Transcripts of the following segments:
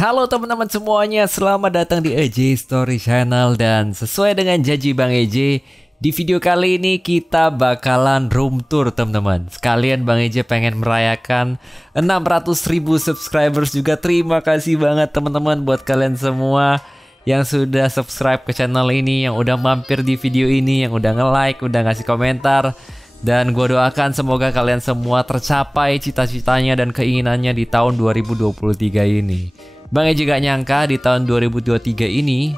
Halo teman-teman semuanya, selamat datang di EJ Story Channel. Dan sesuai dengan janji Bang EJ, di video kali ini kita bakalan room tour teman-teman. Sekalian Bang EJ pengen merayakan 600.000 subscribers juga. Terima kasih banget teman-teman buat kalian semua yang sudah subscribe ke channel ini, yang udah mampir di video ini, yang udah nge-like, udah ngasih komentar. Dan gue doakan semoga kalian semua tercapai cita-citanya dan keinginannya di tahun 2023 ini. Bang EJ gak nyangka di tahun 2023 ini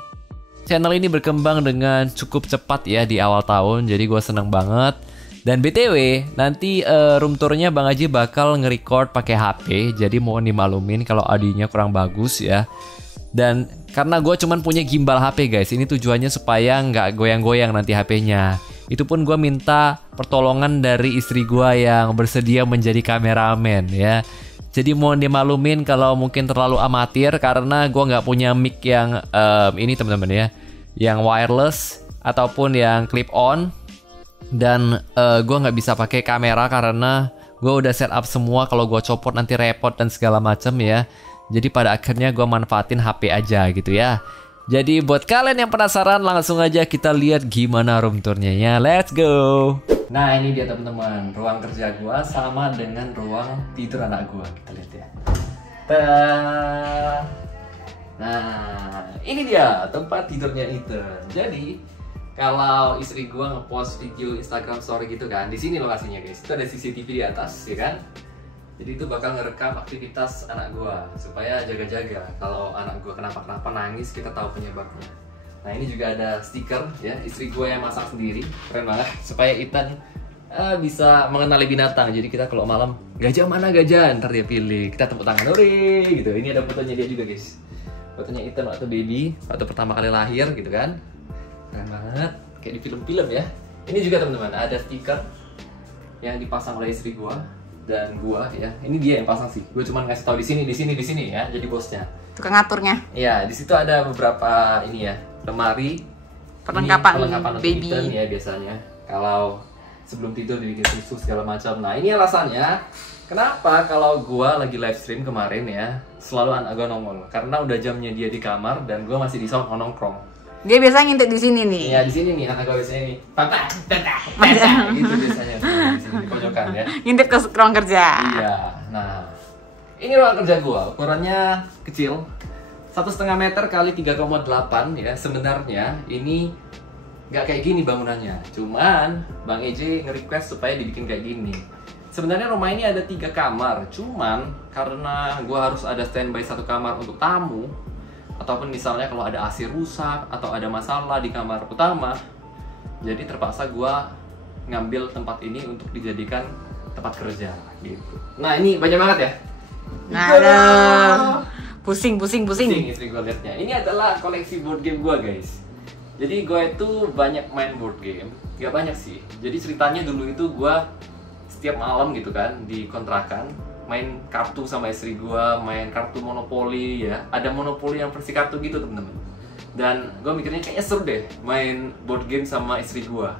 channel ini berkembang dengan cukup cepat ya di awal tahun. Jadi gue seneng banget. Dan BTW nanti room tournya Bang EJ bakal nge-record pakai HP. Jadi mohon dimaklumin kalau audionya kurang bagus ya. Dan karena gue cuman punya gimbal HP guys, ini tujuannya supaya nggak goyang-goyang nanti HP-nya. Itu pun gue minta pertolongan dari istri gue yang bersedia menjadi kameramen ya. Jadi mohon dimaklumin kalau mungkin terlalu amatir karena gue nggak punya mic yang ini teman-teman ya, yang wireless ataupun yang clip on. Dan gue nggak bisa pakai kamera karena gue udah setup semua, kalau gue copot nanti repot dan segala macam ya. Jadi pada akhirnya gue manfaatin HP aja gitu ya. Jadi buat kalian yang penasaran, langsung aja kita lihat gimana room tournya ya. Let's go. Nah ini dia teman-teman, ruang kerja gue sama dengan ruang tidur anak gue. Kita lihat ya. Nah ini dia tempat tidurnya Ethan. Jadi kalau istri gue ngepost video Instagram story gitu kan, di sini lokasinya guys. Itu ada CCTV di atas ya kan. Jadi itu bakal ngerekam aktivitas anak gua supaya jaga-jaga kalau anak gua kenapa-kenapa nangis, kita tahu penyebabnya. Nah ini juga ada stiker ya, istri gua yang masak sendiri, keren banget supaya Ethan bisa mengenali binatang. Jadi kita kalau malam, gajah mana gajah, ntar dia pilih, kita tepuk tangan, hore gitu. Ini ada fotonya dia juga guys, fotonya Ethan waktu baby, waktu pertama kali lahir gitu kan, keren banget, kayak di film-film ya. Ini juga teman-teman ada stiker yang dipasang oleh istri gua dan gua ya, ini dia yang pasang sih. Gue cuma ngasih tahu di sini ya, jadi bosnya. Tukang ngaturnya. Iya, di situ ada beberapa ini ya, lemari perlengkapan baby Ethan ya biasanya. Kalau sebelum tidur dibikin susu segala macam. Nah ini alasannya kenapa kalau gua lagi live stream kemarin ya, selalu anak gua nongol karena udah jamnya dia di kamar dan gua masih di sound nongkrong. Dia biasanya ngintip di sini nih. Iya, di sini nih anak gue biasanya nih. Papa, gitu biasanya di sini di pojokan ya. Ngintip ke ruang kerja. Iya. Nah, ini ruang kerja gue. Ukurannya kecil. 1,5 meter kali 3,8 ya. Sebenarnya ini nggak kayak gini bangunannya. Cuman Bang EJ nge-request supaya dibikin kayak gini. Sebenarnya rumah ini ada 3 kamar. Cuman karena gue harus ada standby 1 kamar untuk tamu, ataupun misalnya kalau ada AC rusak atau ada masalah di kamar utama, jadi terpaksa gua ngambil tempat ini untuk dijadikan tempat kerja gitu. Nah ini banyak banget ya. Nah, pusing istri gua liatnya. Ini adalah koleksi board game gua guys. Jadi gua itu banyak main board game, gak banyak sih. Jadi ceritanya dulu itu gua setiap malam gitu kan di kontrakan main kartu sama istri gua, main kartu monopoli ya. Ada monopoli yang versi kartu gitu temen-temen. Dan gua mikirnya kayaknya seru deh main board game sama istri gua.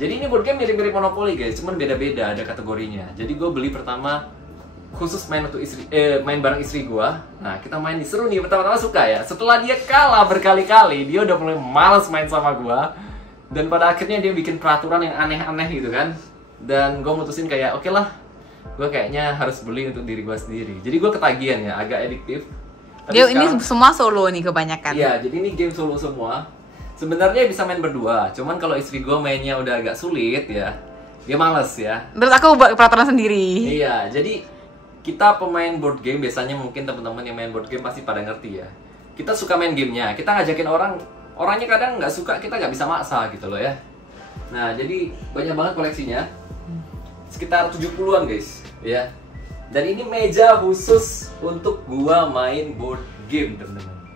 Jadi ini board game mirip-mirip monopoli guys, cuman beda-beda ada kategorinya. Jadi gua beli pertama khusus main untuk main bareng istri gua. Nah kita main nih, seru nih, pertama-tama suka ya. Setelah dia kalah berkali-kali, dia udah mulai males main sama gua. Dan pada akhirnya dia bikin peraturan yang aneh-aneh gitu kan. Dan gua mutusin kayak oke lah, gue kayaknya harus beli untuk diri gue sendiri. Jadi gue ketagihan ya, agak adiktif. Dia sekarang, ini semua solo nih kebanyakan. Iya, jadi ini game solo semua. Sebenarnya bisa main berdua, cuman kalau istri gue mainnya udah agak sulit ya, dia males ya. Terus aku buat peraturan sendiri. Iya, jadi kita pemain board game biasanya mungkin teman-teman yang main board game pasti pada ngerti ya. Kita suka main gamenya, kita ngajakin orangnya kadang nggak suka, kita nggak bisa maksa gitu loh ya. Nah, jadi banyak banget koleksinya. Sekitar 70-an guys ya. Dan ini meja khusus untuk gua main board game teman-teman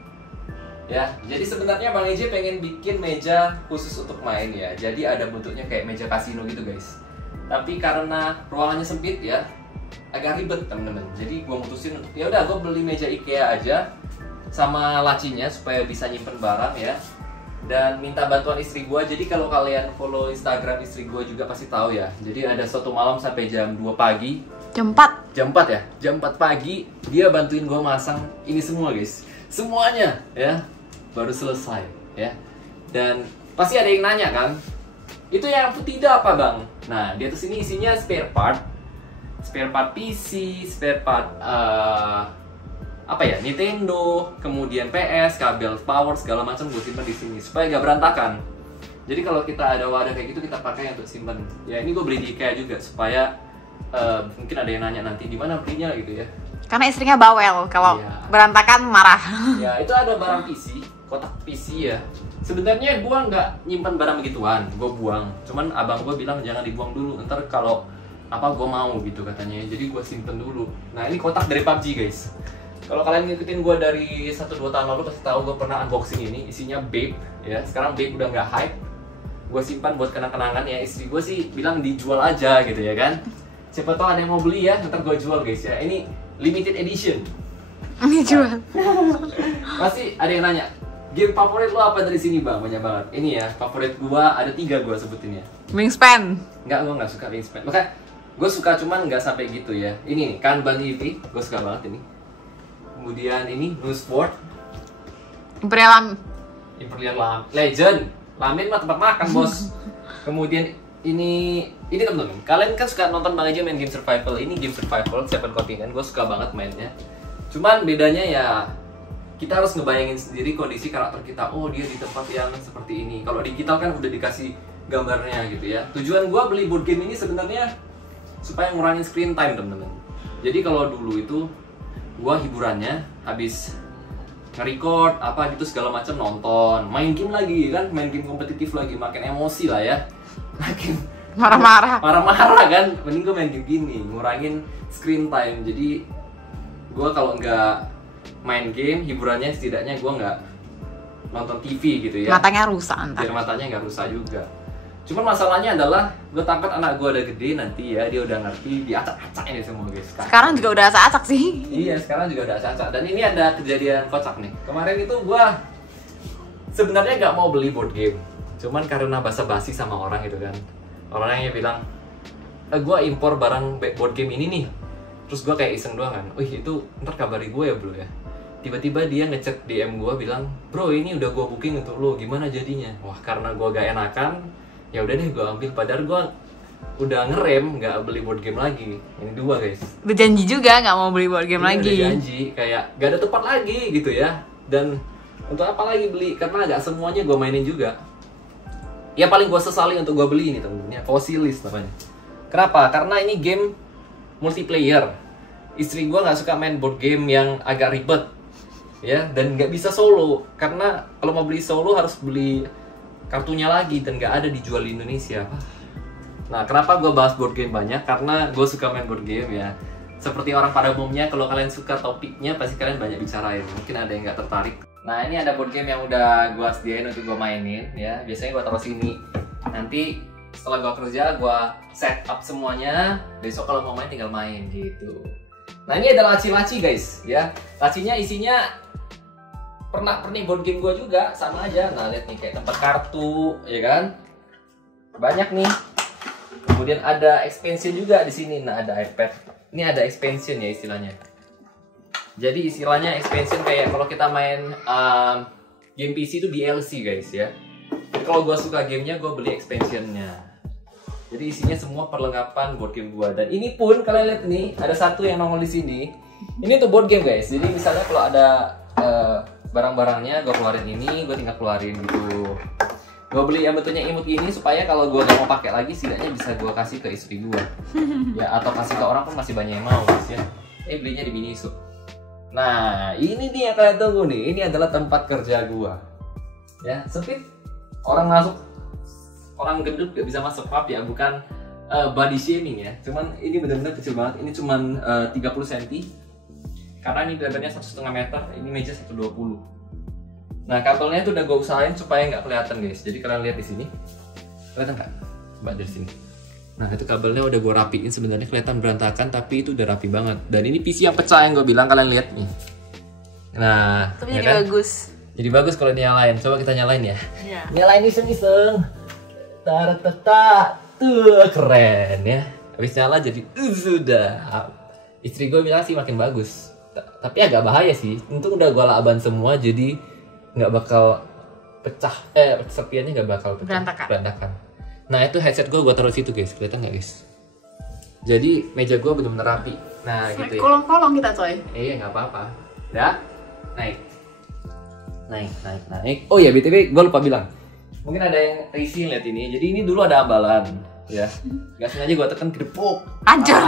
ya. Jadi sebenarnya Bang EJ pengen bikin meja khusus untuk main ya. Jadi ada bentuknya kayak meja kasino gitu guys. Tapi karena ruangannya sempit ya, agak ribet teman-teman. Jadi gua mutusin untuk ya udah gua beli meja IKEA aja sama lacinya supaya bisa nyimpen barang ya. Dan minta bantuan istri gue. Jadi kalau kalian follow Instagram istri gue juga pasti tahu ya. Jadi ada suatu malam sampai jam 2 pagi Jam 4. Jam 4 ya, jam 4 pagi dia bantuin gue masang ini semua guys. Semuanya ya, baru selesai ya. Dan pasti ada yang nanya kan, itu yang putih itu apa bang? Nah di atas ini isinya spare part PC, spare part apa ya, Nintendo, kemudian PS, kabel power segala macam gue simpan di sini supaya gak berantakan. Jadi kalau kita ada wadah kayak gitu kita pakai untuk simpan. Ya ini gue beli di IKEA juga supaya mungkin ada yang nanya nanti di mana belinya gitu ya. Karena istrinya bawel, kalau berantakan marah. Ya itu ada barang PC, kotak PC ya. Sebenarnya gue nggak nyimpan barang begituan, gue buang. Cuman abang gue bilang jangan dibuang dulu, ntar kalau apa gue mau gitu katanya. Jadi gue simpen dulu. Nah ini kotak dari PUBG guys. Kalau kalian ngikutin gue dari 1-2 tahun lalu pasti tahu gue pernah unboxing ini. Isinya Babe ya. Sekarang Babe udah nggak hype. Gue simpan buat kenang-kenangan ya. Istri gue sih bilang dijual aja gitu ya kan. Siapa tahu ada yang mau beli ya, ntar gue jual guys ya. Ini limited edition. Ini jual. Pasti ada yang nanya, game favorit lo apa dari sini bang? Banyak banget. Ini ya, favorit gua ada 3 gua sebutin ya. Wingspan. Gua nggak suka Wingspan. Makanya gue suka cuman nggak sampai gitu ya. Ini nih, Kanban EV, gue suka banget ini. Kemudian ini New Sport, Imperial Legend, Lamin mah tempat makan bos. Kemudian ini teman-teman, kalian kan suka nonton Bang Eje main game survival. Ini game survival Seven Continent, gue suka banget mainnya. Cuman bedanya ya kita harus ngebayangin sendiri kondisi karakter kita. Oh dia di tempat yang seperti ini. Kalau digital kan udah dikasih gambarnya gitu ya. Tujuan gue beli board game ini sebenarnya supaya ngurangin screen time teman-teman. Jadi kalau dulu itu gue hiburannya habis nge-record apa gitu segala macam, nonton, main game lagi kan, main game kompetitif lagi, makin emosi lah ya. Makin marah-marah kan, mending gue main game gini, ngurangin screen time. Jadi gue kalau nggak main game, hiburannya setidaknya gue nggak nonton TV gitu ya. Matanya rusak entar. Biar matanya nggak rusak juga. Cuman masalahnya adalah gue takut anak gue udah gede nanti ya, dia udah ngerti, diacak-acak ini semua guys. Sekarang juga udah acak-acak sih. Iya, sekarang juga udah acak-acak. Dan ini ada kejadian kocak nih. Kemarin itu gue sebenarnya nggak mau beli board game, cuman karena basa-basi sama orang gitu kan. Orangnya bilang, gue impor barang board game ini nih. Terus gue kayak iseng doang kan, wih itu ntar kabari gue ya bro ya. Tiba-tiba dia ngechat DM gue bilang, bro ini udah gue booking untuk lo, gimana jadinya? Wah karena gue gak enakan, ya udah deh gue ambil. Padahal gue udah ngerem nggak beli board game lagi. Ini 2 guys. Udah janji juga nggak mau beli board game lagi. Udah janji, kayak gak ada tempat lagi gitu ya. Dan untuk apa lagi beli? Karena gak semuanya gue mainin juga. Ya paling gue sesali untuk gue beli ini temen-temen ya, Fossilis namanya. Kenapa? Karena ini game multiplayer. Istri gue nggak suka main board game yang agak ribet ya, dan nggak bisa solo. Karena kalau mau beli solo harus beli kartunya lagi dan nggak ada dijual di Indonesia. Nah kenapa gue bahas board game banyak? Karena gue suka main board game ya. Seperti orang pada umumnya, kalau kalian suka topiknya pasti kalian banyak bicarain. Mungkin ada yang nggak tertarik. Nah ini ada board game yang udah gue sediain untuk gue mainin ya. Biasanya gue taruh sini. Nanti setelah gue kerja, gue set up semuanya. Besok kalau mau main tinggal main gitu. Nah ini adalah laci-laci guys ya. Lacinya isinya pernak-pernik board game gue juga, sama aja. Nah lihat nih, kayak tempat kartu ya kan. Banyak nih. Kemudian ada expansion juga di sini. Nah ada iPad. Ini ada expansion ya istilahnya. Jadi istilahnya expansion kayak kalau kita main game PC itu DLC guys ya. Jadi kalau gue suka gamenya, gue beli expansionnya. Jadi isinya semua perlengkapan board game gue. Dan ini pun kalian lihat nih, ada satu yang nongol di sini. Ini untuk board game guys. Jadi misalnya kalau ada barang-barangnya, gue keluarin ini, gue tinggal keluarin gitu. Gue beli yang bentuknya imut ini supaya kalau gue gak mau pakai lagi, setidaknya bisa gue kasih ke istri gue. Ya atau kasih ke orang pun masih banyak yang mau guys ya. Belinya di Miniso. Nah ini nih yang kalian tunggu nih. Ini adalah tempat kerja gue. Ya sempit. Orang masuk, orang gendut gak bisa masuk, maaf ya, bukan body shaming ya. Cuman ini benar-benar kecil banget. Ini cuman 30 cm. Karena ini lebarnya 1,5 meter. Ini meja 120. Nah kabelnya tuh udah gue usahain supaya nggak kelihatan guys. Jadi kalian lihat di sini, kelihatan nggak? Coba dari sini. Nah itu kabelnya udah gue rapiin. Sebenarnya kelihatan berantakan, tapi itu udah rapi banget. Dan ini PC yang pecah yang gue bilang, kalian lihat nih. Nah, tapi ya jadi kan? bagus. Jadi bagus kalau dinyalain. Coba kita nyalain ya. Iya. Nyalain iseng-iseng. Taratata. Tuh keren ya. Habis nyala jadi sudah. Istri gue bilang sih makin bagus. Tapi agak bahaya sih. Untung udah gue laban semua jadi nggak bakal pecah. Serpiannya nggak bakal pecah. Berantakan. Nah itu headset gue taruh situ guys. Kelihatan nggak guys? Jadi meja gue bener-bener rapi. Nah gitu ya. Kolong-kolong kita coy. Iya nggak apa-apa. Ya, naik. Oh ya BTW gue lupa bilang. Mungkin ada yang risih lihat ini. Jadi ini dulu ada ambalan, ya. Gak sengaja gue tekan kedepuk. Anjir.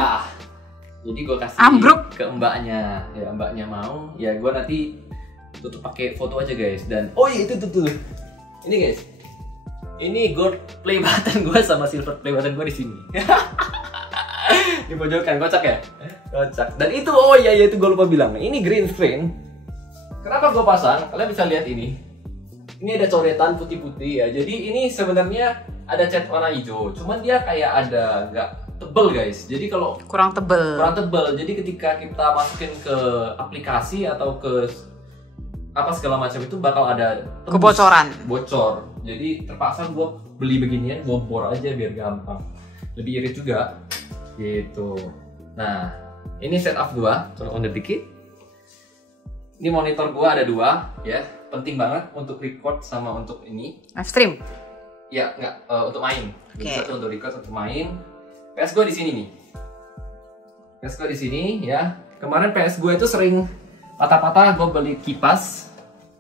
Jadi gue kasih ambruk ke mbaknya. Ya mbaknya mau. Ya gue nanti tutup pakai foto aja guys. Dan oh iya itu tuh. Ini guys. Ini gold play button gue sama silver play button gue di sini. Di pojokan, kocak ya? Kocak. Dan itu oh iya itu gue lupa bilang. Ini green screen. Kenapa gue pasang? Kalian bisa lihat ini. Ini ada coretan putih-putih ya. Jadi ini sebenarnya ada cat warna hijau. Cuman dia kayak ada nggak tebel guys. Jadi kalau kurang tebel. Jadi ketika kita masukin ke aplikasi atau ke apa segala macam itu bakal ada bocor. Jadi terpaksa gue beli beginian, gue bor aja biar gampang. Lebih irit juga. Gitu. Nah, ini setup gue. Coba undur dikit. Ini monitor gue ada 2 ya. Penting banget untuk record sama untuk ini live stream. Ya nggak untuk main. Jadi satu untuk record, satu main. PS gue di sini nih. PS gue di sini ya. Kemarin PS gue itu sering patah-patah. Gue beli kipas.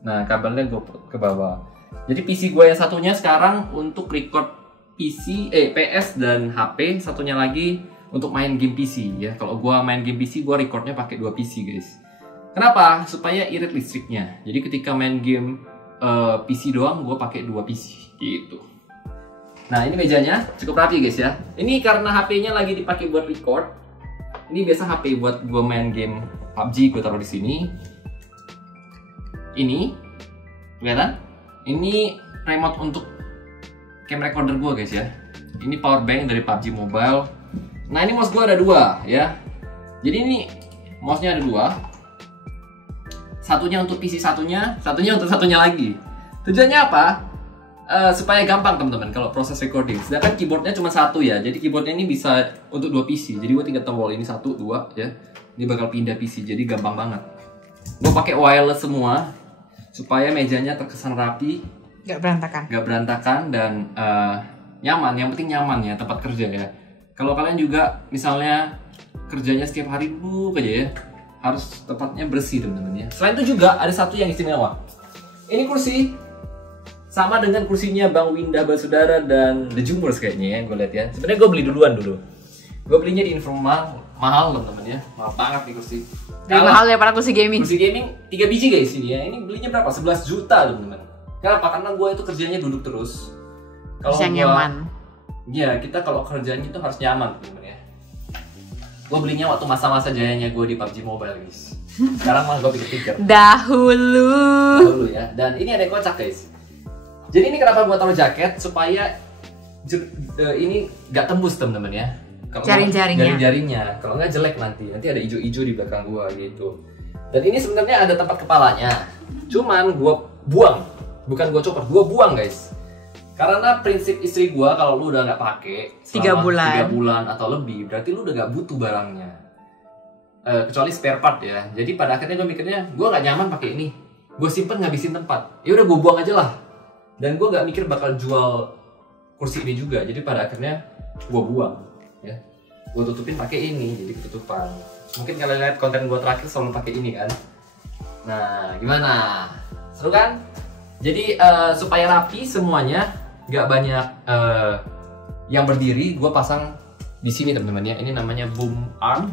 Nah kabelnya gue ke bawah. Jadi PC gue yang satunya sekarang untuk record PS dan HP. Satunya lagi untuk main game PC ya. Kalau gue main game PC gue recordnya pakai 2 PC guys. Kenapa? Supaya irit listriknya. Jadi ketika main game PC doang, gue pakai 2 PC gitu. Nah ini mejanya cukup rapi guys ya. Ini karena HP-nya lagi dipakai buat record. Ini biasa HP buat gue main game PUBG, gue taruh di sini. Ini, kelihatan? Ini remote untuk cam recorder gue guys ya. Ini power bank dari PUBG Mobile. Nah ini mouse gue ada 2 ya. Jadi ini mouse-nya ada 2. Satunya untuk PC satunya untuk satunya lagi. Tujuannya apa? Supaya gampang teman-teman kalau proses recording. Sedangkan keyboardnya cuma 1 ya. Jadi keyboardnya ini bisa untuk 2 PC. Jadi gue tinggal tombol ini 1, 2 ya. Ini bakal pindah PC. Jadi gampang banget. Gue pakai wireless semua supaya mejanya terkesan rapi, Gak berantakan dan nyaman. Yang penting nyaman ya tempat kerja ya. Kalau kalian juga misalnya kerjanya setiap hari duduk aja ya, harus tempatnya bersih teman-teman ya. Selain itu juga ada satu yang istimewa. Ini kursi sama dengan kursinya Bang Windah Basudara dan The Jumers kayaknya ya, gue lihat ya. Sebenarnya gue beli duluan dulu. Gue belinya di Informal, mahal teman-teman ya. Mahal banget nih kursi. Mahal ya para kursi gaming. Kursi gaming 3 biji guys ini ya. Ini belinya berapa? 11 juta teman-teman. Kenapa? Karena gue itu kerjanya duduk terus. Kalau nyaman. Iya, kita kalau kerjanya itu harus nyaman teman-teman ya. Gue belinya waktu masa-masa jayanya gue di PUBG Mobile guys. Sekarang malah gue pikir-pikir. Dahulu ya. Dan ini ada yang kocak guys. Jadi ini kenapa gue taruh jaket supaya ini gak tembus teman-teman ya. Jaring-jaringnya. Kalau nggak jelek nanti ada ijo-ijo di belakang gue gitu. Dan ini sebenarnya ada tempat kepalanya. Cuman gue buang, bukan gue copot, gue buang guys. Karena prinsip istri gue kalau lu udah nggak pakai 3 bulan atau lebih, berarti lu udah nggak butuh barangnya. Kecuali spare part ya. Jadi pada akhirnya gue mikirnya gue nggak nyaman pakai ini. Gue simpen ngabisin tempat. Ya udah gue buang aja lah. Dan gue nggak mikir bakal jual kursi ini juga. Jadi pada akhirnya gue buang. Ya, gue tutupin pakai ini, jadi ketutupan. Mungkin kalian lihat konten gue terakhir selalu pakai ini kan. Nah, gimana? Seru kan? Jadi supaya rapi semuanya, nggak banyak yang berdiri, gue pasang di sini teman-teman ya. Ini namanya boom arm.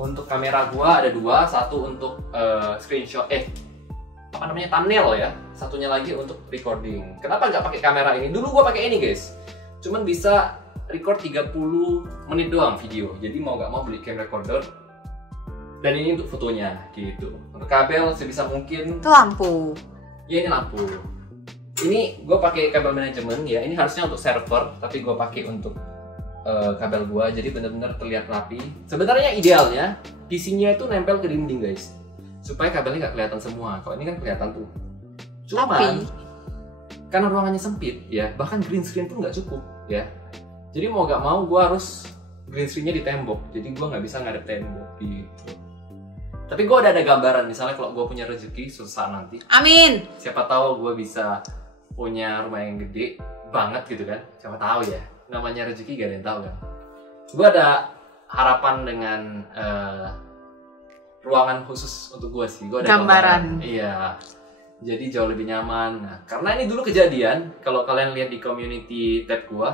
Untuk kamera gue ada 2, satu untuk screenshot, apa namanya, thumbnail ya. Satunya lagi untuk recording. Kenapa nggak pakai kamera ini? Dulu gue pakai ini guys. Cuman bisa record 30 menit doang video. Jadi mau gak mau beli cam recorder. Dan ini untuk fotonya gitu. Untuk kabel sebisa mungkin. Itu lampu. Ya ini lampu. Ini gue pakai kabel manajemen ya. Ini harusnya untuk server, tapi gue pakai untuk kabel gue. Jadi benar-benar terlihat rapi. Sebenarnya idealnya PC-nya itu nempel ke dinding guys. Supaya kabelnya gak kelihatan semua. Kalau ini kan kelihatan tuh. Cuman karena ruangannya sempit ya. Bahkan green screen pun gak cukup ya. Jadi mau gak mau gue harus green screen-nya di tembok, jadi gue nggak bisa ngadep tembok gitu. Tapi gue udah ada gambaran, misalnya kalau gue punya rezeki suatu saat nanti, Amin. siapa tahu gue bisa punya rumah yang gede banget gitu kan, siapa tahu ya, namanya rezeki gak ada yang tahu kan. Gue ada harapan dengan ruangan khusus untuk gue sih, gue ada Gambaran. Iya, jadi jauh lebih nyaman. Nah, karena ini dulu kejadian, kalau kalian lihat di community tab gue,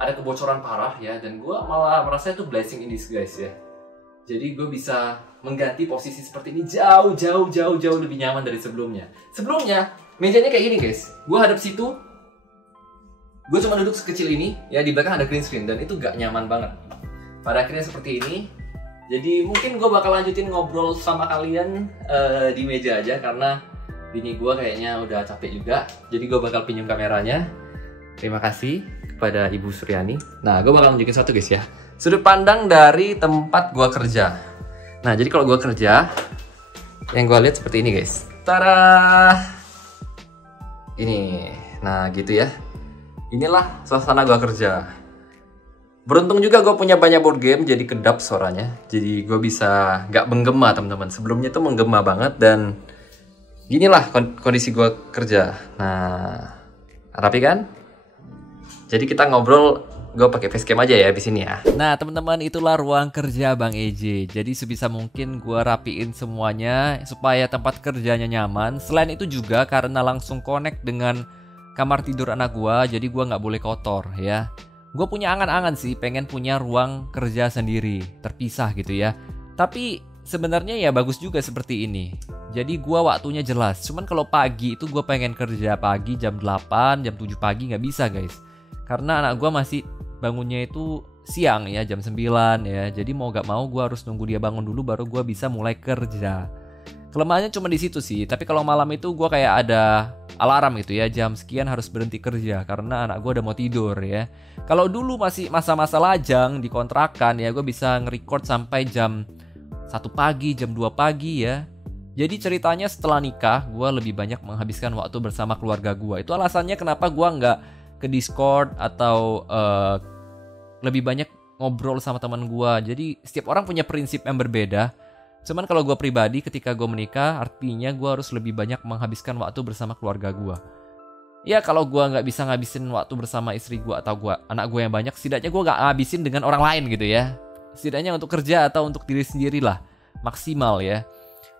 ada kebocoran parah ya, dan gue malah merasa itu blessing in disguise ya. Jadi gue bisa mengganti posisi seperti ini jauh lebih nyaman dari sebelumnya. Sebelumnya mejanya kayak gini guys, gue hadap situ, gue cuma duduk sekecil ini, ya di belakang ada green screen dan itu gak nyaman banget. Pada akhirnya seperti ini. Jadi mungkin gue bakal lanjutin ngobrol sama kalian di meja aja karena bini gue kayaknya udah capek juga. Jadi gue bakal pinjam kameranya. Terima kasih kepada Ibu Suryani. Nah, gue bakal nunjukin satu guys ya. Sudut pandang dari tempat gue kerja. Nah, jadi kalau gue kerja, yang gue lihat seperti ini guys. Tada! Ini, nah gitu ya. Inilah suasana gue kerja. Beruntung juga gue punya banyak board game, jadi kedap suaranya. Jadi gue bisa nggak menggema teman-teman. Sebelumnya tuh menggema banget dan ginilah kondisi gue kerja. Nah, rapi kan? Jadi kita ngobrol, gue pakai facecam aja ya di sini ya. Nah teman-teman, itulah ruang kerja Bang EJ. Jadi sebisa mungkin gue rapiin semuanya supaya tempat kerjanya nyaman. Selain itu juga karena langsung connect dengan kamar tidur anak gue, jadi gue nggak boleh kotor ya. Gue punya angan-angan sih, pengen punya ruang kerja sendiri, terpisah gitu ya. Tapi sebenarnya ya bagus juga seperti ini. Jadi gue waktunya jelas. Cuman kalau pagi itu gue pengen kerja pagi jam 8, jam 7 pagi nggak bisa guys. Karena anak gue masih bangunnya itu siang ya, jam 9 ya. Jadi mau gak mau gue harus nunggu dia bangun dulu baru gue bisa mulai kerja. Kelemahannya cuma di situ sih. Tapi kalau malam itu gue kayak ada alarm gitu ya, jam sekian harus berhenti kerja karena anak gue udah mau tidur ya. Kalau dulu masih masa-masa lajang di kontrakan ya, gue bisa nge-record sampai jam 1 pagi, jam 2 pagi ya. Jadi ceritanya setelah nikah, gue lebih banyak menghabiskan waktu bersama keluarga gue. Itu alasannya kenapa gue nggak ke Discord atau lebih banyak ngobrol sama teman gue. Jadi setiap orang punya prinsip yang berbeda. Cuman kalau gue pribadi ketika gue menikah, artinya gue harus lebih banyak menghabiskan waktu bersama keluarga gue. Ya kalau gue nggak bisa ngabisin waktu bersama istri gue atau anak gue yang banyak, setidaknya gue nggak ngabisin dengan orang lain gitu ya. Setidaknya untuk kerja atau untuk diri sendiri lah, maksimal ya.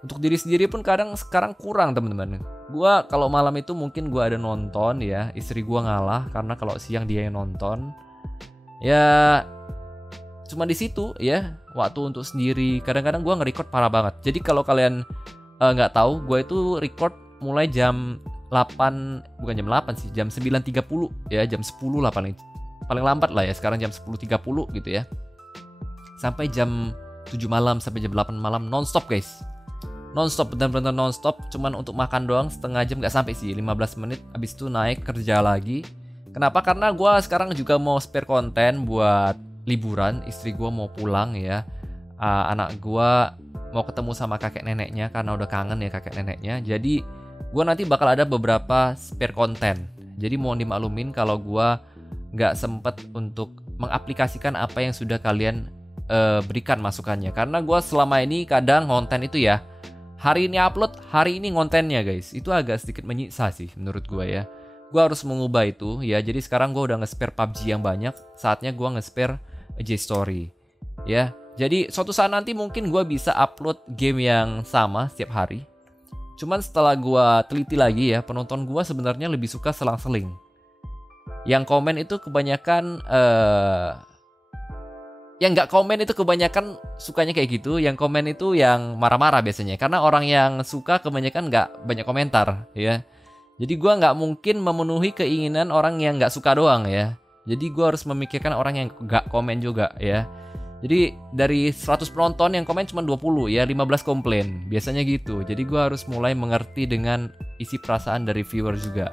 Untuk diri sendiri pun kadang sekarang kurang teman-teman. Gue kalau malam itu mungkin gue ada nonton ya, istri gue ngalah karena kalau siang dia yang nonton. Ya cuma di situ ya, waktu untuk sendiri. Kadang-kadang gue nge-record parah banget. Jadi kalau kalian nggak tahu, gue itu record mulai jam 8, bukan jam 8 sih, jam 9.30 ya, jam 10 lah paling lambat lah ya, sekarang jam 10.30 gitu ya. Sampai jam 7 malam, sampai jam 8 malam non-stop guys. Non-stop, benar-benar non-stop, cuman untuk makan doang setengah jam, nggak sampai sih, 15 menit, habis itu naik kerja lagi. Kenapa? Karena gue sekarang juga mau spare konten buat liburan, istri gue mau pulang ya, anak gue mau ketemu sama kakek neneknya karena udah kangen ya kakek neneknya. Jadi gue nanti bakal ada beberapa spare konten. Jadi mohon dimaklumin kalau gue nggak sempet untuk mengaplikasikan apa yang sudah kalian berikan masukannya. Karena gue selama ini kadang konten itu ya, hari ini upload, hari ini kontennya guys. Itu agak sedikit menyiksa sih menurut gue ya. Gue harus mengubah itu ya. Jadi sekarang gue udah nge-spare PUBG yang banyak, saatnya gue nge-spare J-Story ya. Jadi suatu saat nanti mungkin gue bisa upload game yang sama setiap hari. Cuman setelah gue teliti lagi ya, penonton gue sebenarnya lebih suka selang-seling. Yang komen itu kebanyakan yang nggak komen itu kebanyakan sukanya kayak gitu. Yang komen itu yang marah-marah biasanya, karena orang yang suka kebanyakan nggak banyak komentar ya. Jadi gue nggak mungkin memenuhi keinginan orang yang nggak suka doang ya. Jadi gue harus memikirkan orang yang nggak komen juga ya. Jadi dari 100 penonton yang komen cuma 20 ya, 15 komplain. Biasanya gitu. Jadi gue harus mulai mengerti dengan isi perasaan dari viewer juga.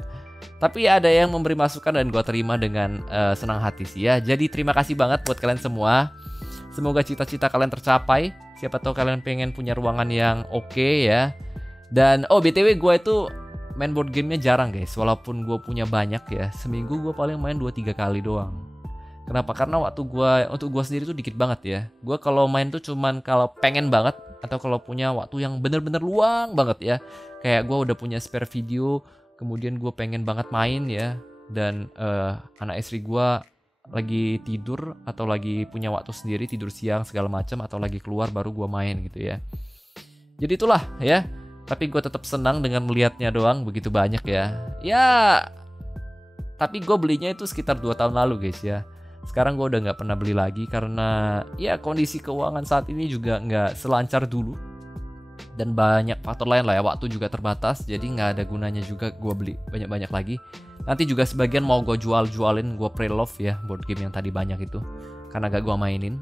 Tapi ada yang memberi masukan dan gue terima dengan senang hati sih ya. Jadi terima kasih banget buat kalian semua. Semoga cita-cita kalian tercapai. Siapa tahu kalian pengen punya ruangan yang oke ya. Dan BTW gue itu main board gamenya jarang guys. Walaupun gue punya banyak ya, seminggu gue paling main 2-3 kali doang. Kenapa? Karena untuk gua sendiri tuh dikit banget ya. Gua kalau main tuh cuman kalau pengen banget atau kalau punya waktu yang bener-bener luang banget ya. Kayak gua udah punya spare video, kemudian gua pengen banget main ya. Dan anak istri gua lagi tidur atau lagi punya waktu sendiri, tidur siang segala macam, atau lagi keluar baru gua main gitu ya. Jadi itulah ya. Tapi gue tetap senang dengan melihatnya doang begitu banyak ya. Ya, tapi gue belinya itu sekitar 2 tahun lalu guys ya. Sekarang gue udah nggak pernah beli lagi karena ya kondisi keuangan saat ini juga nggak selancar dulu. Dan banyak faktor lain lah ya, waktu juga terbatas. Jadi nggak ada gunanya juga gue beli banyak-banyak lagi. Nanti juga sebagian mau gue jualin, gue pre-love ya board game yang tadi banyak itu. Karena gak gue mainin.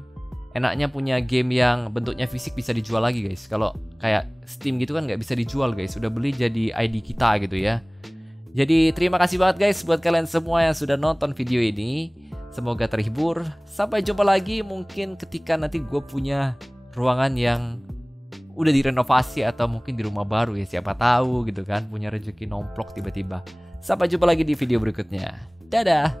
Enaknya punya game yang bentuknya fisik bisa dijual lagi guys. Kalau kayak Steam gitu kan nggak bisa dijual guys. Udah beli jadi ID kita gitu ya. Jadi terima kasih banget guys buat kalian semua yang sudah nonton video ini. Semoga terhibur. Sampai jumpa lagi mungkin ketika nanti gue punya ruangan yang udah direnovasi atau mungkin di rumah baru ya. Siapa tahu gitu kan, punya rezeki nomplok tiba-tiba. Sampai jumpa lagi di video berikutnya. Dadah.